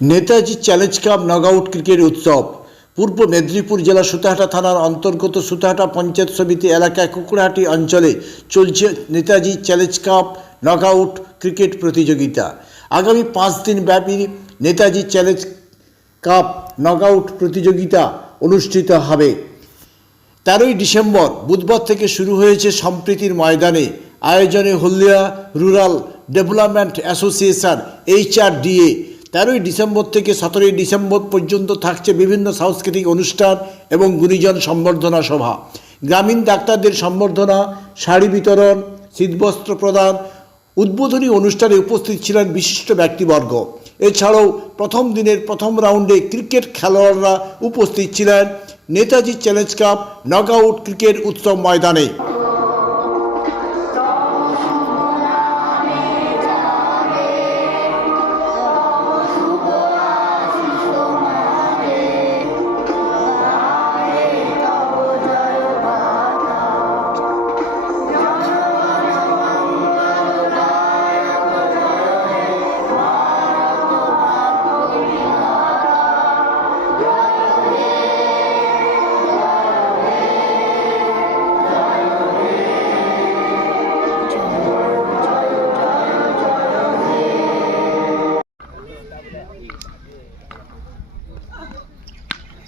Netaji challenge cup knockout cricket উৎসব। পূর্ব মেদিনীপুর জেলা সুতাহাটা থানার অন্তর্গত সুতাহাটা পঞ্চায়েত সমিতি এলাকায় কুকুরহাটি অঞ্চলে চলছে Netaji challenge cup knockout cricket প্রতিযোগিতা। আগামী পাঁচ দিন ব্যাপী নেতাজি চ্যালেঞ্জ কাপ নকআউট প্রতিযোগিতা অনুষ্ঠিত হবে। তেরোই ডিসেম্বর বুধবার থেকে শুরু হয়েছে সম্প্রীতির ময়দানে। আয়োজনে Haldia rural development association HRDA তেরোই ডিসেম্বর থেকে সতেরোই ডিসেম্বর পর্যন্ত থাকছে বিভিন্ন সাংস্কৃতিক অনুষ্ঠান এবং গুণীজন সম্বর্ধনা সভা। গ্রামীণ ডাক্তারদের সম্বর্ধনা, শাড়ি বিতরণ, শীতবস্ত্র প্রদান, উদ্বোধনী অনুষ্ঠানে উপস্থিত ছিলেন বিশিষ্ট ব্যক্তিবর্গ। এছাড়াও প্রথম দিনের প্রথম রাউন্ডে ক্রিকেট খেলোয়াড়রা উপস্থিত ছিলেন। Netaji challenge cup, knockout cricket উৎসব ময়দানে।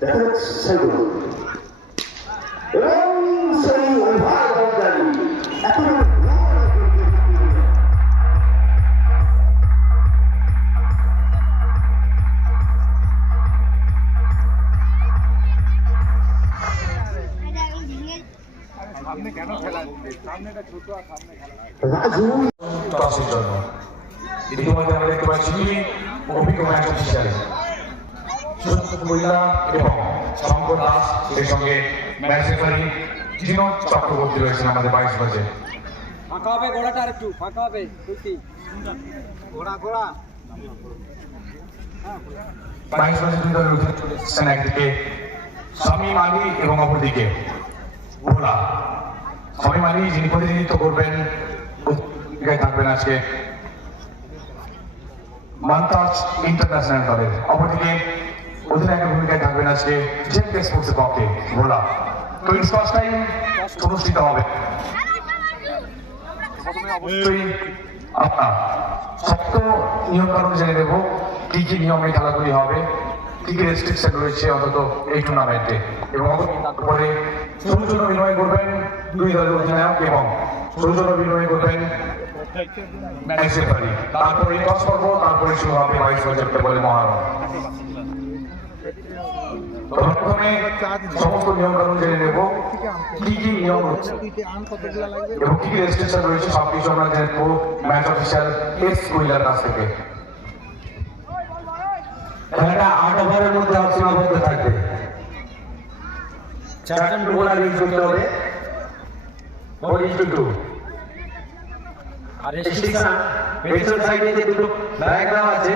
দেখা যাচ্ছে এবং সেই বাউন্ডারি রাজু। জন্য ইতিমধ্যে আমরা দেখতে পাচ্ছি অভিজ্ঞ ম্যাচ অফিসারে সুন্দর মহিলা এবং শঙ্কর দাস সেই সঙ্গে ম্যাচ রেফারি চক্রবর্তী রয়েছেন আমাদের বাইশ বাজে ফাঁকা হবে ঘোড়াটা আর একটু ফাঁকা হবে ঘোড়া ঘোড়া বাইশ বাজে একদিকে শামীম আলী এবং অপরদিকে ভোলা শামীম আলী যিনি প্রতিনিধিত্ব করবেন থাকবেন আজকে মান্তাজ ইন্টারন্যাশনাল দলের অপরদিকে অধিনায়কের ভূমিকায় থাকবেন আজকে জেমকে স্পোর্টসের পক্ষে ভোলা তো ইন ফার্স্ট টাইম অনুষ্ঠিত হবে। অবশ্যই আপনার নিয়ম কানুন জেনে নেব, কি কি নিয়মে খেলাগুলি হবে, কি কি রেস্ট্রিকশন রয়েছে অন্তত এই টুর্নামেন্টে এবং তারপরে জন বিনিময় করবেন দুই দলের অধিনায়ক এবং জন বিনিময় করবেন তারপরে টস পর্ব তারপরে শুরু হবে বাইশ বছর বলে মহারণ। প্রথমে সমস্ত নিয়ম কানুন জেনে নেব। কি কি নিয়ম হচ্ছে এবং কি রেস্ট্রিকশন রয়েছে সব আমরা জেনে নেব। ম্যাচ অফিসার এস কুইলার কাছ থেকে। খেলাটা আট ওভারের মধ্যে সীমাবদ্ধ থাকবে। চারজন বোলার ইউজ করতে হবে। Four into two R restriction পেছন সাইডে যে দুটো ব্যাগ আছে,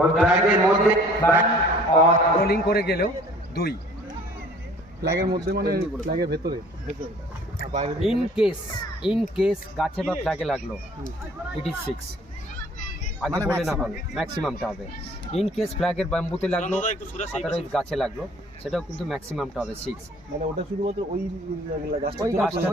ওই ব্যাগের মধ্যে ব্যাগ বোলিং করে গেলেও দুই। ফ্ল্যাগের মধ্যে মানে ফ্ল্যাগের ভেতরে? ভেতরে। ইন কেস ইন কেস গাছে বা ফ্ল্যাগে লাগল ইট ইজ সিক্স আগে মানে বলে না হবে ম্যাক্সিমামটা হবে। ইন কেস ফ্ল্যাগের ব্যাম্বুতে লাগল আদারওয়াইজ গাছে লাগল সেটাও কিন্তু ম্যাক্সিমামটা হবে সিক্স মানে ওটা শুধুমাত্র ওই গাছটার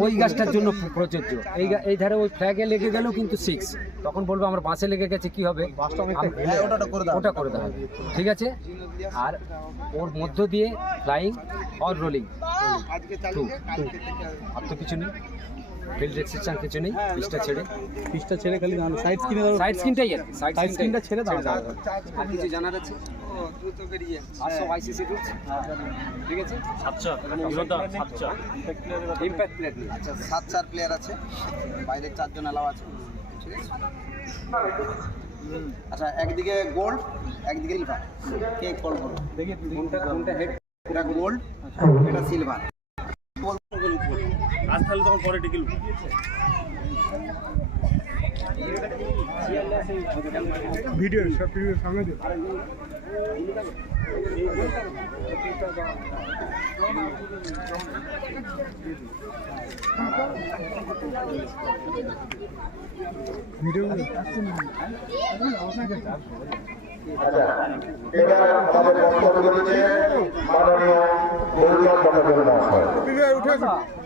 ওই গাছটার জন্য। প্রযোজ্য। এই এই ধারে ওই ফ্ল্যাগে লেগে গেলেও কিন্তু সিক্স তখন বলব আমার বাসে লেগে গেছে কি হবে? বাসটা অনেকটা আম- হেলে ওটা করে দাও। ওটা করে দেওয়া হবে ঠিক আছে? আর ওর মধ্য দিয়ে flying or rolling two R তো কিছু নেই। ফিল্ড রেস্ট্রিকশন কিছু নেই? পিচটা ছেড়ে? পিসটা ছেড়ে খালি দাঁড়ানো। সাইড স্ক্রিনে সাইড স্ক্রিনটাই আর সাইড স্ক্রিনটা ছেড়ে দাও আর কিছু জানার আছে? আইসিসি রুলস ঠিক আছে? আচ্ছা বিনোদা আচ্ছা ইম্প্যাক্ট আচ্ছা সাত চার প্লেয়ার আছে। বাইরের চারজন অ্যালাউ আছে। ঠিক আছে? আচ্ছা একদিকে গোল্ড একদিকে সিলভার কে কল করো দেখি কোনটা কোনটা হেড এটা গোল্ড এটা সিলভার আজ তাহলে তখন পরে টিকিল। ভিডিও সব ভিডিও সামনে দিও। ভিডিও এবার আমাদের বক্তব্য দিচ্ছে মাননীয় গৌরব ভট্টাচার্য মহাশয়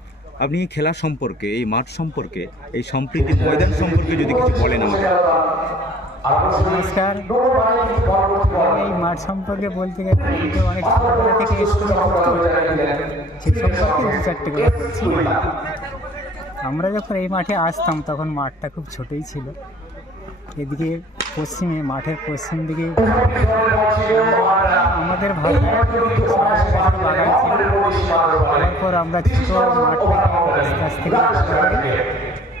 আপনি এই খেলা সম্পর্কে, এই মাঠ সম্পর্কে, এই সম্প্রীতি ময়দান সম্পর্কে যদি কিছু বলেন আমাকে। নমস্কার। এই মাঠ সম্পর্কে বলতে গেলে অনেক থেকে সম্পর্কে চারটে আমরা যখন এই মাঠে আসতাম, তখন মাঠটা খুব ছোটই ছিল। এদিকে পশ্চিমে, মাঠের পশ্চিম দিকে। আমাদের ছিল। তারপর আমরা ছোট মাঠটাকে আস্তে আস্তে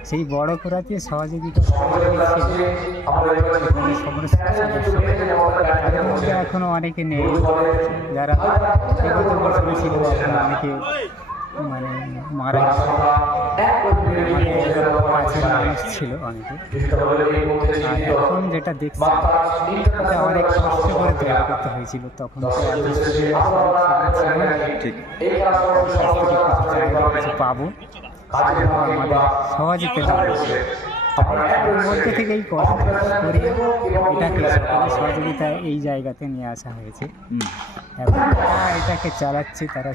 সেই বড় করাতে সহযোগিতা তাদের এখনও অনেকে নেই। যারা এখন অনেকে মানে মারা গেছে। কাছের মানুষ ছিল অনেকে। এখন যেটা দেখছি এটা অনেক কষ্ট করে তৈরি করতে হয়েছিল তখন। কাছ কিছু পাবো। আমাদের কষ্ট করে এটাকে সকলের সহযোগিতা এই জায়গাতে নিয়ে আসা হয়েছে। এখন যারা এটাকে চালাচ্ছে তারা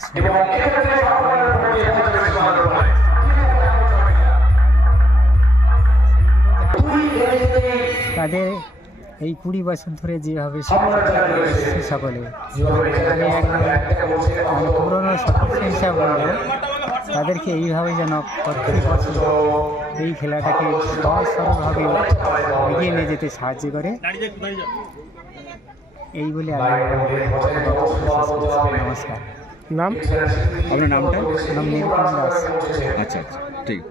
তাদের এই কুড়ি বছর ধরে যেভাবে সকলে। আমি একদম পুরনো হিসাবে বলব তাদেরকে এইভাবে যেন প্রত্যেক বছর এই খেলাটাকে সহজ সরলভাবে এগিয়ে নিয়ে যেতে সাহায্য করে। এই বলে আমি। নমস্কার। নাম? আপনার নামটা? নাম নীলকণ্ঠ দাস। আচ্ছা আচ্ছা ঠিক।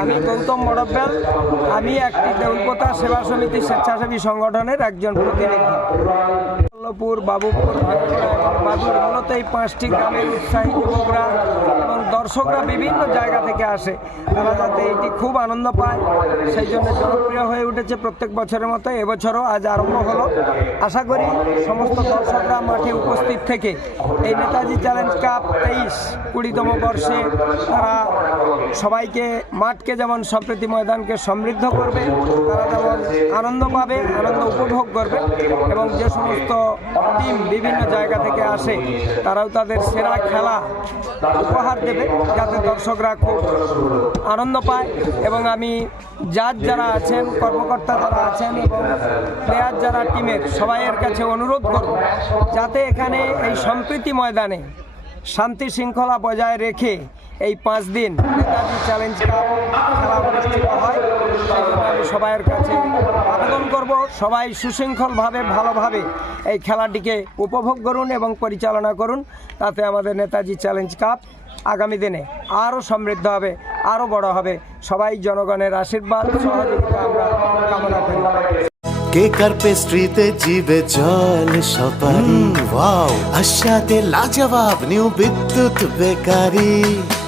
আমি গৌতম মডব্যাল আমি একটি দেউলপোতা সেবা সমিতি স্বেচ্ছাসেবী সংগঠনের একজন প্রতিনিধি। বল্লভপুর বাবুপুর বাদুর মূলত এই পাঁচটি গ্রামের উৎসাহী যুবকরা এবং দর্শকরা বিভিন্ন জায়গা থেকে আসে। তারা যাতে এটি খুব আনন্দ পায়, সেই জন্য জনপ্রিয় হয়ে উঠেছে প্রত্যেক বছরের মতো। এবছরও আজ আরম্ভ হলো। আশা করি সমস্ত দর্শকরা মাঠে উপস্থিত থেকে এই নেতাজি চ্যালেঞ্জ কাপ তেইশ, কুড়িতম বর্ষে তারা সবাইকে মাঠকে যেমন সম্প্রীতি ময়দানকে সমৃদ্ধ করবে, তারা যেমন আনন্দ পাবে, আনন্দ উপভোগ করবে এবং যে সমস্ত টিম বিভিন্ন জায়গা থেকে আসে, তারাও তাদের সেরা খেলা উপহার দেবে যাতে দর্শকরা খুব আনন্দ পায় এবং আমি জাজ যারা আছেন, কর্মকর্তা যারা আছেন এবং প্লেয়ার যারা টিমের, সবাইয়ের কাছে অনুরোধ করব যাতে এখানে এই সম্প্রীতি ময়দানে শান্তি শৃঙ্খলা বজায় রেখে এই পাঁচ দিন নেতাজি চ্যালেঞ্জ কাপ খেলা অনুষ্ঠিত হয়। সেই জন্য আমি সবাইয়ের কাছে আবেদন করব। সবাই সুশৃঙ্খলভাবে ভালোভাবে এই খেলাটিকে উপভোগ করুন এবং পরিচালনা করুন। তাতে আমাদের নেতাজি চ্যালেঞ্জ কাপ আগামী দিনে আরও সমৃদ্ধ হবে আরও বড় হবে। সবাই জনগণের আশীর্বাদ সহযোগিতা আমরা কামনা করি। কেকার পেস্ট্রিতে জিবে জল সপারি ওয়াও। আশাতে লাজবাব নিউ বিদ্যুৎ বেকারি।